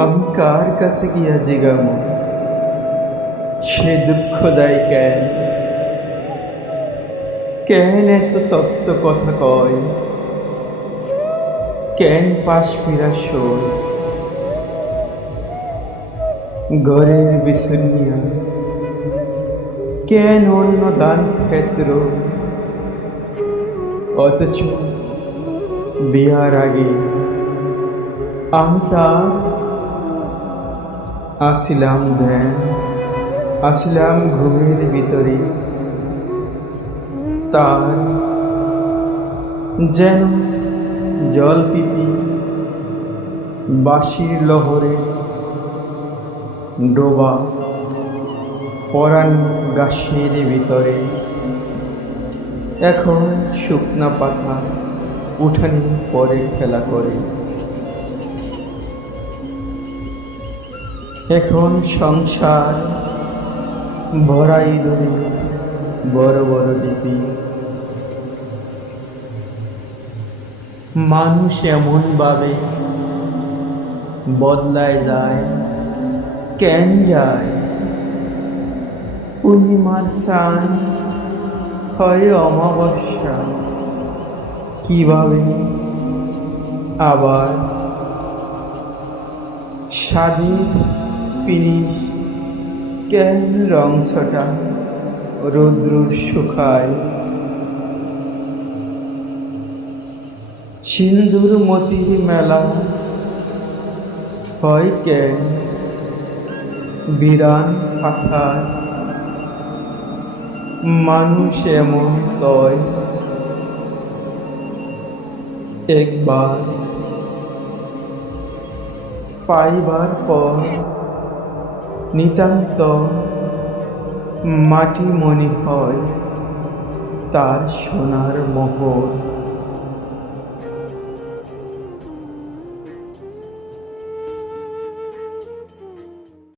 আমি কার কাছে গিয়া জিগাম সে দুঃখ দেয় কেন? কেন এত তত্ত্ব কথা কয়? কেন পাশ ফিরা সই? ঘরের বিছুনিয়া কেন অন্য দান ক্ষেত্র? অথচ বিয়ার আগে আমি তার আসিলাম ধ্যান, আসিলাম ঘুমের ভিতরে তার যেন জল পিপি বাঁশির লহরে ডোবা পরাণ গাছের ভিতরে। এখন শুকনা পাতা উঠানি পরে খেলা করে। এখন সংসার ভরাই ধরে বড় বড় ডিপি। মানুষ এমন ভাবে বদলায় যায়, কেন যায়? পূর্ণিমার চাঁদ হয় অমাবস্যা, কিভাবে আবার স্বাধীন পিনিস কেন রংসটা রৌদ্র শুকায়? সিন্ধুর মতির মেলা হয় কেন বিরান পাথার? মানুষ এমন তয় একবার পাইবার পর নিতান্ত মাটি মনে হয় তার সোনার মোহর।